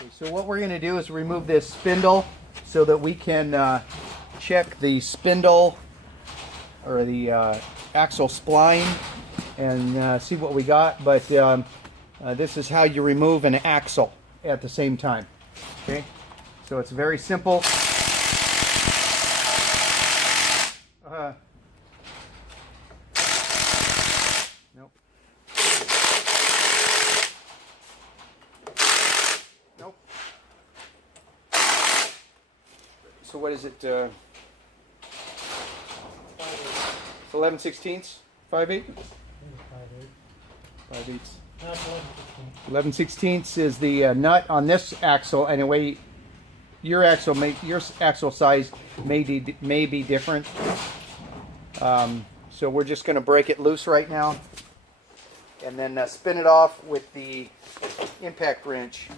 Okay, so what we're going to do is remove this spindle so that we can check the spindle or the axle spline and see what we got. But this is how you remove an axle at the same time. Okay, so it's very simple. Nope. Nope. So what is it? It's 11/16, 5/8? 5/8. 11/16 is the nut on this axle, and anyway, your axle size may be different. So we're just going to break it loose right now, and then spin it off with the impact wrench.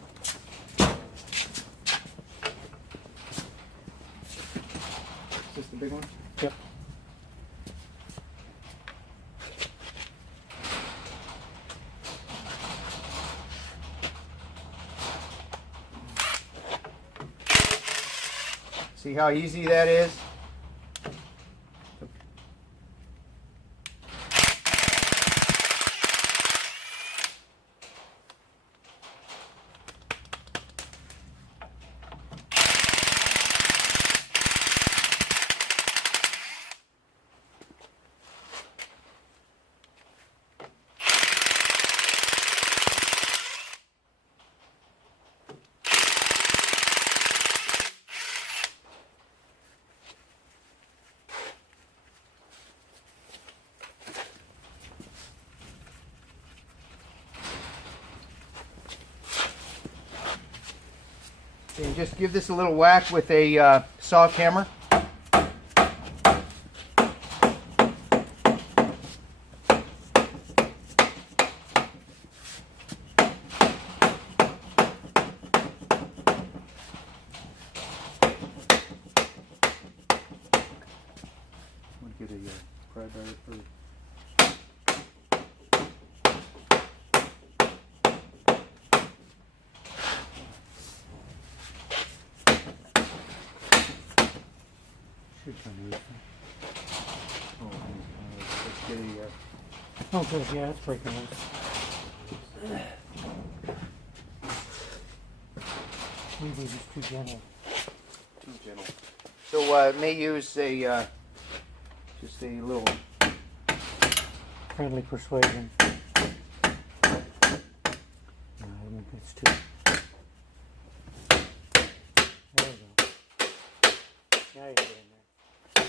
Is this the big one? Yep. See how easy that is? And just give this a little whack with a soft hammer. Get a pry bar or let's get a Oh, good. Yeah, it's breaking loose. Maybe it's too gentle. too gentle. So may use a just a little Friendly persuasion. No, I think it's too. There we go. Now you get in there.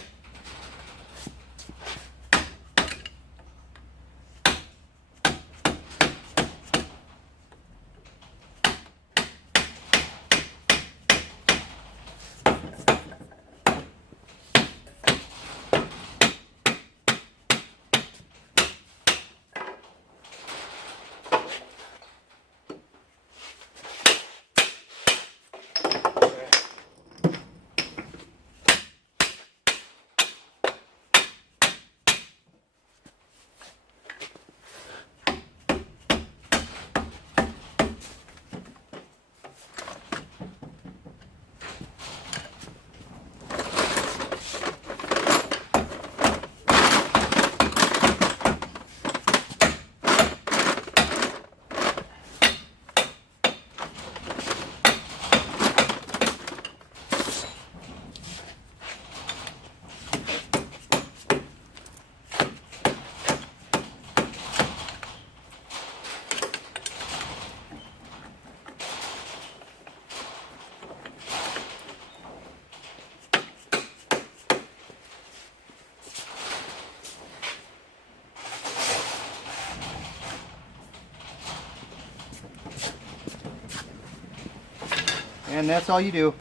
And that's all you do.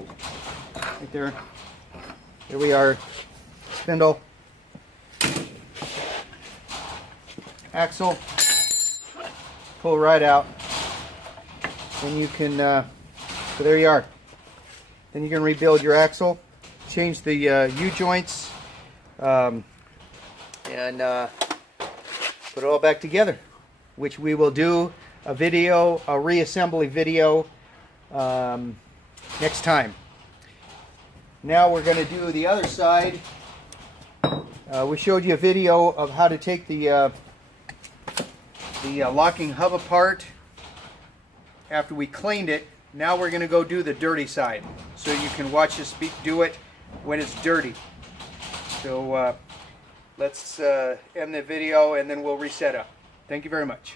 Right there. Here we are. Spindle. Axle. Pull right out. And you can, so there you are. Then you can rebuild your axle. Change the U-joints. And put it all back together. Which we will do a video, a reassembly video next time. Now we're going to do the other side. We showed you a video of how to take the locking hub apart after we cleaned it. Now we're going to go do the dirty side, so you can watch us do it when it's dirty. So let's end the video and then we'll reset up. Thank you very much.